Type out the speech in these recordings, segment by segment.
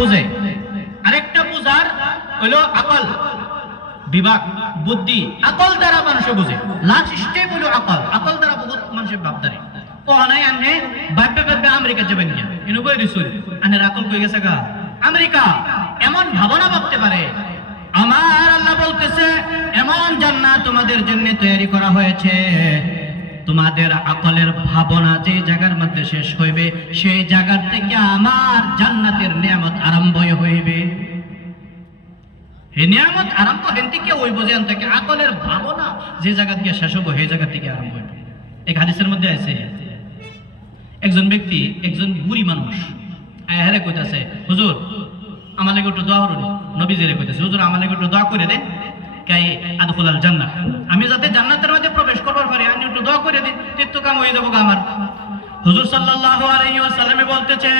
বুঝে, আরেকটা বুঝার হইল আকল, বিভাগ, বুদ্ধি। আকল দ্বারা মানুষ বুঝে, লাস্ট স্টেপ হইল আকল। আকল দ্বারা বহুত মানুষের ভাবদারে ও নাই আনে ভাববে ভাববে আমেরিকা যাবেন গিয়া এনু কই দিছুন আনের আকল কই গেছে গা আমেরিকা। এমন ভাবনা ভাবতে পারে। আমার আল্লাহ বলতেছে এমন জান্নাত তোমাদের জন্য তৈরি করা হয়েছে, তোমাদের আকলের ভাবনা যে জায়গার মধ্যে শেষ হইবে সেই জায়গা থেকে আমার জান্নাতের নিয়ামত আরম্ভ হইবে। এই নিয়ামত আরম্ভ হেন থেকে ওই বোঝেন থেকে আকলের ভাবনা যে জায়গা থেকে শেষ হবো সেই জায়গা থেকে আরম্ভ হইবে। এক হাদিসের মধ্যে আছে একজন ব্যক্তি, একজন বুড়ি মানুষ হেরে কইতাছে, হুজুর আমার লাগি একটু দোয়া করুন। নবীজিরে কইতাছে, হুজুর আমার লাগি একটু দোয়া করে দেন, কাই আদখুলাল জান্নাহ, আমি যাতে জান্নাতের মধ্যে প্রবেশ করবার পারি, আমি একটু দোয়া করে দিন, তীর্থ কাম হয়ে যাবো আমার। হুজুর সাল্লাল্লাহু আলাইহি ওয়াসাল্লামে বলতেছে,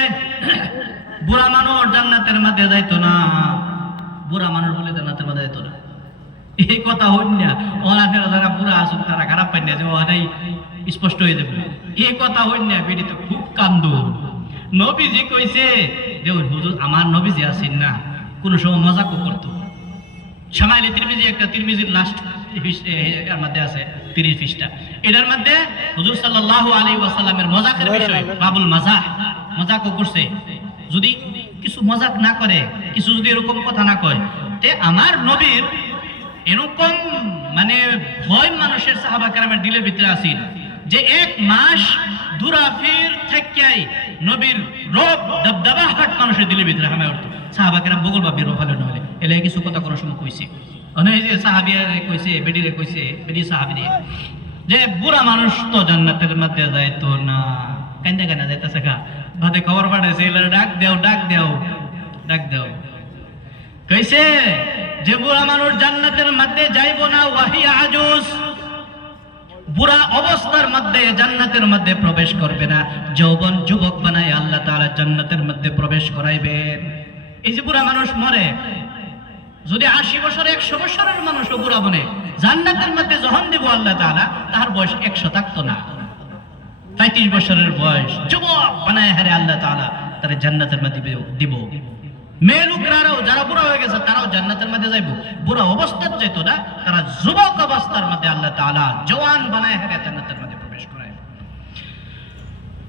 বুড়া মানুষ জান্নাতের মধ্যে যাইতো না, বুড়া মানুষ বলে জান্নাতের মধ্যে যাইতো না। এই কথা হইন না, ওনাদের যারা বুড়া আসুন তারা খারাপ পাই না যে ওনাই স্পষ্ট হয়ে যাবে। এই কথা হইন না, বেটি তো খুব কান্দু। নবীজি কইছে যে হুজুর আমার নবীজি আছেন না, কোন সময় মজাকও করতো। শামাইলে তিরমিজি, একটা তিরমিজির লাস্ট এর মধ্যে আছে 30 পৃষ্ঠা, এটার মধ্যে হুজুর সাল্লাল্লাহু আলাইহি ওয়াসাল্লামের মজাকের বিষয়, বাবুল মাজাহ, মজাকও করছে। যদি কিছু মজাক না করে, কিছু যদি এরকম কথা না কয়, তে আমার নবীর এরকম মানে ভয় মানুষের সাহাবা কেরামের দিলের ভিতরে আসিল যে এক মাস দুরাফির থেকেই নবীর রব দবদবাহট মানুষের দিলের ভিতরে হামে উঠতো। সাহাবা কেরাম বগল বা বেরো ভালো নলে এলে কিছু কথা কোনো সময় কইছে, অনেক যে সাহাবিয়ারে কইছে, বেডিরে কইছে, বেডি সাহাবি দিয়ে যে বুড়া মানুষ তো জান্নাতের মধ্যে যাইতো না, কান্দা কান্দা যাইতাছে গা, ভাতে খবর পাঠাইছে, এলে ডাক দেও ডাক দেও ডাক দেও। কইছে যে বুড়া মানুষ জান্নাতের মধ্যে যাইবো না, ওয়াহি আজুজ, বুড়া অবস্থার মধ্যে জান্নাতের মধ্যে প্রবেশ করবে না, যৌবন যুবক বানায় আল্লাহ তাআলা জান্নাতের মধ্যে প্রবেশ করাইবেন। এই যে বুড়া মানুষ মরে, যদি 80 বছর 100 বছরের মানুষও বুড়া বনে, জান্নাতের মধ্যে যখন দিব আল্লাহ তাআলা, তার বয়স 100 থাকতো না, 35 বছরের বয়স যুবক বানায় হারে আল্লাহ তাআলা তার জান্নাতের মধ্যে দিব। মেয়ে লোকরাও যারা বুড়া হয়ে গেছে তারাও জান্নাতের মধ্যে যাইবো, বুড়া অবস্থায় যাইতো না, তারা যুবক অবস্থার মধ্যে আল্লাহ তাআলা জওয়ান বানায় হারে জান্নাতের মধ্যে প্রবেশ করায়।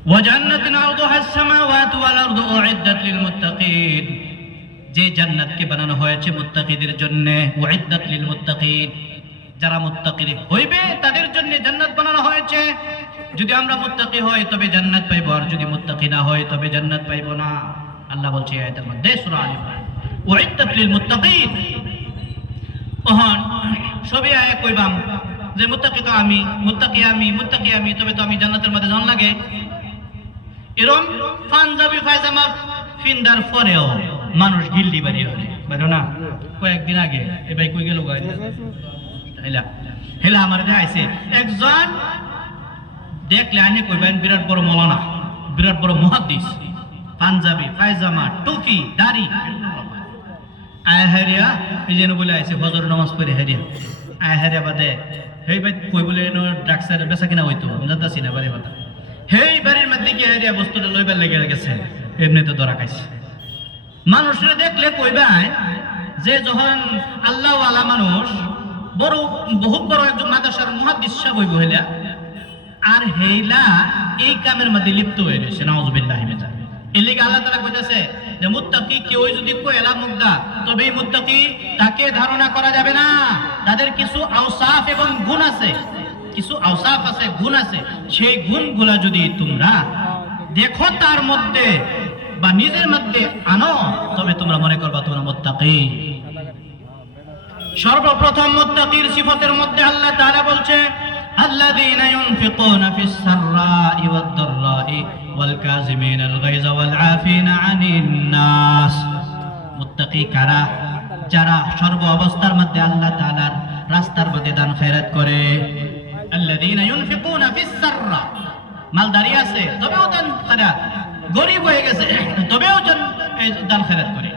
ওয়া জান্নাতুন আরদুহা আস-সামাওয়াতু ওয়াল আরদু উইদ্দাত লিল মুত্তাকিন, যে জান্নাতকে বানানো হয়েছে মুত্তাকিদের জন্য, উইদ্দাত লিল মুত্তাকিন, যারা মুত্তাকি হইবে তাদের জন্য জান্নাত বানানো হয়েছে। যদি আমরা মুত্তাকি হই তবে জান্নাত পাইব, আর যদি মুত্তাকি না হই তবে জান্নাত পাইব না। আল্লাহ বলছে আয়াতের মধ্যে সূরা আল ইমরান, উইদ্দাত লিল মুত্তাকিন। ওহন সবই আয়া কইবাম যে মুত্তাকি তো আমি, মুত্তাকি আমি, মুত্তাকি আমি, তবে তো আমি জান্নাতের মধ্যে যান লাগে। এরকম পাঞ্জাবি পায়জামা ফিন্দার পরেও মানুষ গিল্লি বাড়ি হয় বাইরো না। কয়েকদিন আগে এ ভাই কই গেল হেলা হেলা আমার দেখাইছে একজন, দেখলে আইনে কইবেন বিরাট বড় মৌলানা, বিরাট বড় মুহাদ্দিস, পাঞ্জাবি পায়জামা টুপি দাড়ি আয় হারিয়া এই যেন বলে আইছে ফজর নামাজ পড়ে হারিয়া আয় হারিয়া বাদে হেই ভাই কই বলে ড্রাগসের বেচা কিনা হইতো জানতাছি না বাড়ি বাতা, হেই বাড়ির মধ্যে গিয়ে হারিয়া বস্তুটা লইবার লেগে গেছে, এমনি তো ধরা খাইছে। মানুষরা দেখলে কইবেন যে যখন আল্লাহ ওয়ালা মানুষ বড় বহুত বড় একজন মাদ্রাসার মুহাদ্দিস সাহেব হইব হইলা, আর হেইলা এই কামের মধ্যে লিপ্ত হয়ে গেছে, নাউযুবিল্লাহি মিন যালিক। এর লাগি আল্লাহ তাআলা কইতাছে যে মুত্তাকি কেউ যদি কয়লা মুগ্ধা, তবে এই মুত্তাকি তাকে ধারণা করা যাবে না। তাদের কিছু আওসাফ এবং গুণ আছে, কিছু আওসাফ আছে, গুণ আছে, সেই গুণগুলা যদি তোমরা দেখো তার মধ্যে বা নিজের মধ্যে আনো, তবে তোমরা মনে করবা তোমরা মুত্তাকি। সর্বপ্রথম মুত্তাকির সিফাতের মধ্যে আল্লাহ তাআলা বলছে আল্লাযীনা ইউনফিকুনা ফিস সাররাই ওয়াদ দাররাই ওয়াল কাযিমিনাল গায়যা ওয়াল আফিনা আনিন নাস। মুত্তাকি কারা? যারা সর্ব অবস্থার মধ্যে আল্লাহ তাআলার রাস্তার মধ্যে দান খয়রাত করে। আল্লাযীনা ইউনফিকুনা ফিস সাররা, মালদারি আছে তবেও দান করে, গরিব হয়ে গেছে তবেও দান খয়রাত করে।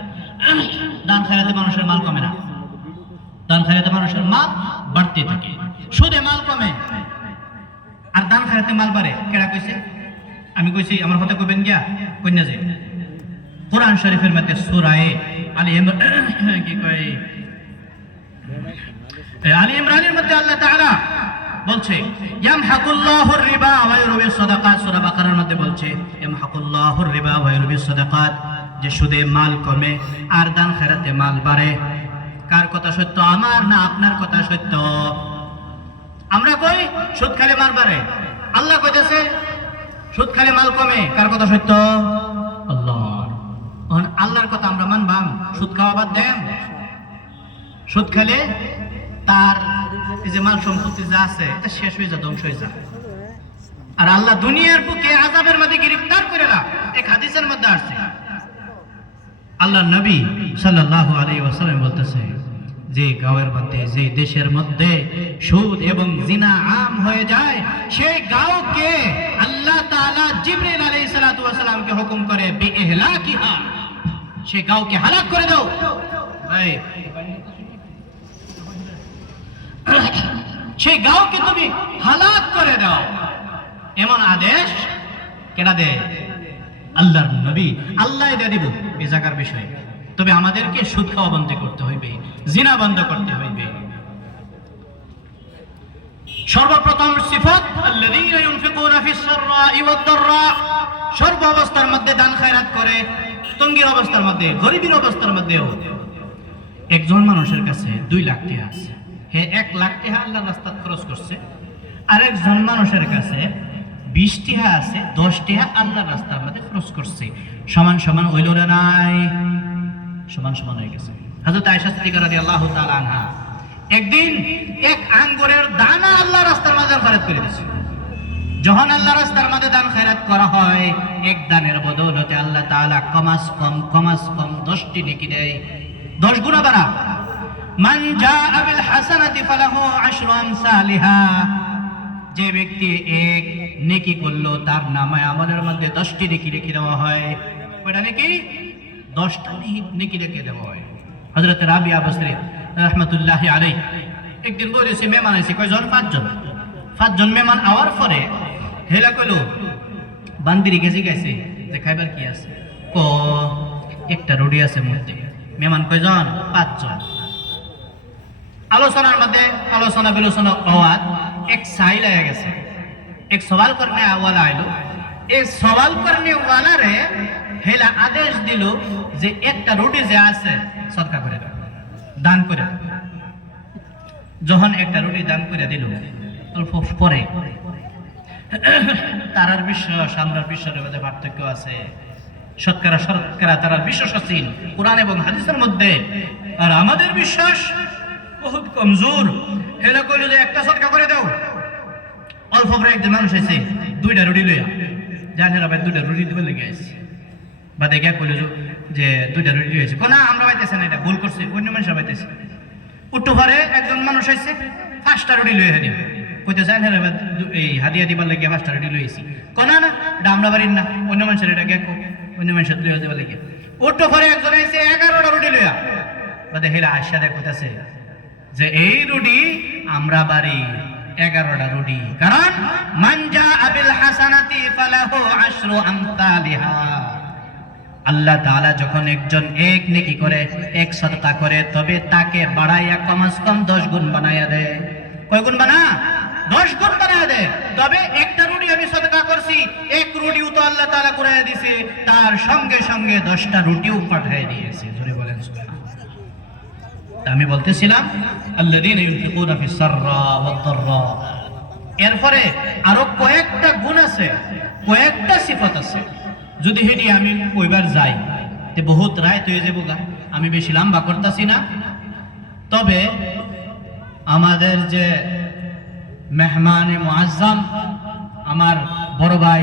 দান খয়রাতে মানুষের মাল কমে না, দান খয়রাতে মানুষের মাল বাড়তে থাকে। সুদে মাল কমে আর দান খয়রাতে মাল বাড়ে। কেডা কইছে? আমি কইছি? আমার কথা কইবেন গিয়া কইনা যে কোরআন শরীফের মধ্যে সূরা আলী ইমরান কি কয় আলী ইমরানের মধ্যে আল্লাহ তাআলা বলছে ইয়ামহাকুল্লাহুর রিবা ওয়া ইউরবিস সাদাকাত, সূরা বাকারার মধ্যে বলছে ইয়ামহাকুল্লাহুর রিবা ওয়া ইউরবিস সাদাকাত, যে সুদে মাল কমে আর দান খেরাতে মাল বাড়ে। কার কথা সত্য, আমার না আপনার কথা সত্য? আমরা কই সুদ খেলে মাল বাড়ে, আল্লাহ কইতেছে সুদ খেলে মাল কমে। কার কথা সত্য? আল্লাহর। আল্লাহর কথা আমরা মানবাম, সুদ খাওয়া বাদ দেন। সুদ খেলে তার এই যে মাল সম্পত্তি যা আছে এটা শেষ হয়ে যায়, ধ্বংস হয়ে যায়। আর আল্লাহ দুনিয়ার বুকে আযাবের মধ্যে গ্রেফতার করে না। এক হাদিসের মধ্যে আসছে আল্লাহ নবী সাল্লাল্লাহু আলাইহি ওয়াসাল্লাম বলতেছে, যে গাঁয়ের মধ্যে, যে দেশের মধ্যে সুদ এবং জিনা আম হয়ে যায়, সেই গাঁওকে আল্লাহ তাআলা জিবরিল আলাইহিস সালাতু ওয়াস সালামকে হুকুম করে বিইহলাকিহা, সেই গাঁওকে হালাক করে দাও। ভাই সেই গাঁওকে তুমি হালাক করে দাও, এমন আদেশ কেনা দেয়? আল্লাহর নবী। আল্লাহ দিয়ে দিব এই জায়গার বিষয়ে। তবে আমাদেরকে সুদ খাওয়া বন্ধ করতে হইবে, জিনা বন্ধ করতে হইবে। সর্বপ্রথম সিফাত আল্লাযীনা ইউনফিকুনা ফিস সাররাই ওয়াদ দাররা, সর্ব অবস্থার মধ্যে দান খায়রাত করে, তঙ্গির অবস্থার মধ্যে, গরিবের অবস্থার মধ্যেও। একজন মানুষের কাছে 2 লাখ টাকা আছে, হে 1 লাখ টাকা আল্লাহর রাস্তায় খরচ করছে। আর একজন মানুষের কাছে 20 টাকা আছে, 10 টাকা আল্লাহর রাস্তার মধ্যে খরচ করছে। সমান সমান হইল না? নাই, সমান সমান হয়ে গেছে। হযরত আয়েশা সিদ্দিকা রাদিয়াল্লাহু তাআলা আনহা একদিন এক আঙ্গুরের দানা আল্লাহর রাস্তার মধ্যে খরচ করে দিয়েছে। যখন আল্লাহর রাস্তার মধ্যে দান খয়রাত করা হয়, এক দানের বদৌলতে আল্লাহ তাআলা কমাস কম 10টি নেকি দেয়, 10 গুণা বাড়া। মান জাআ বিল হাসানাতি ফালাহু আশরু আমসালিহা, যে ব্যক্তি এক নেকি করলো তার নামে আমলের মধ্যে 10টি নেকি লিখে দেওয়া হয়। কয়টা নেকি? 10টা নেকি লিখে দেওয়া হয়। হযরত রাবিয়া বসরি রাহমাতুল্লাহি আলাইহি একদিন বলেছে মেহমান আছে কয়জন? 5 জন। 5 জন মেহমান আওয়ার পরে হেলা কইলো বান্দিরি গেছে যে খাইবার কি আছে? ও একটা রুটি আছে মধ্যে। মেহমান কয়জন? 5 জন। আলোচনার মধ্যে আলোচনা বিলোচনা হওয়ার এক সাইল হয়ে গেছে, এক সওয়াল করনে ওয়ালা আইলো। এই সওয়াল করনে ওয়ালারে হেলা আদেশ দিল যে একটা রুটি যে আছে সদকা করে দাও, দান করে দাও। যখন একটা রুটি দান করে দিল, অল্প পরে তারার বিশ্বাস আমরার বিশ্বাসের মধ্যে পার্থক্য আছে। শতকরা তারার বিশ্বাসশীল কোরআন এবং হাদিসের মধ্যে, আর আমাদের বিশ্বাস বহুত কমজোর। হেলা কইল যে একটা সদকা করে দাও। অল্প পরে একজন মানুষ এসে 2টা রুটি লইয়া জানেন, আবার 2টা রুটি দিবে লেগে আছে। বা দেখে কইল যে 2টা রুটি হয়েছে, না আমরা পাইতেছি না, এটা ভুল করছে, অন্য মানুষ পাইতেছে। উঠতে পারে একজন মানুষ এসে 5টা রুটি লইয়া দিবে, কইতেছে এই হাদিয়া দিবার লেগে 5টা রুটি লইছি। না এটা আমরা বাড়ির না, অন্য মানুষের এটা গেকো, অন্য মানুষের লইয়া দেবার লেগে। উঠতে পারে একজন এসে 11টা রুটি লইয়া, বা দেখে আশা দেখ কইতেছে যে এই রুটি আমরা বাড়ি 11টা রুটি। কারণ মান জাআ বিল হাসানাতি ফালাহু আশরু আমসালিহা। আল্লাহ তাআলা যখন একজন এক নেকি করে, এক সদকা করে, তবে তাকে বাড়াইয়া কমস কম 10 গুণ বানাইয়া দেয়। কয় গুণ বানা? 10 গুণ বানাইয়া দেয়। তবে একটা রুটি আমি সদকা করছি, এক রুটিও তো আল্লাহ তাআলা করাইয়া দিয়েছে, তার সঙ্গে সঙ্গে 10টা রুটিও পাঠিয়ে দিয়েছে। জোরে বলেন সুবহানাল্লাহ। আমি বলতেছিলাম আল্লাযীনা ইউনফিকুনা ফিস সাররা ওয়াদ দাররা, এরপরে আরো কয়েকটা গুণ আছে, কয়েকটা সিফাত আছে। যদি হেডি আমি কইবার যাই তে বহুত রাত হয়ে যাবো গা, আমি বেশি লম্বা করতেছি না। তবে আমাদের যে মেহমানে মুআজ্জাম, আমার বড় ভাই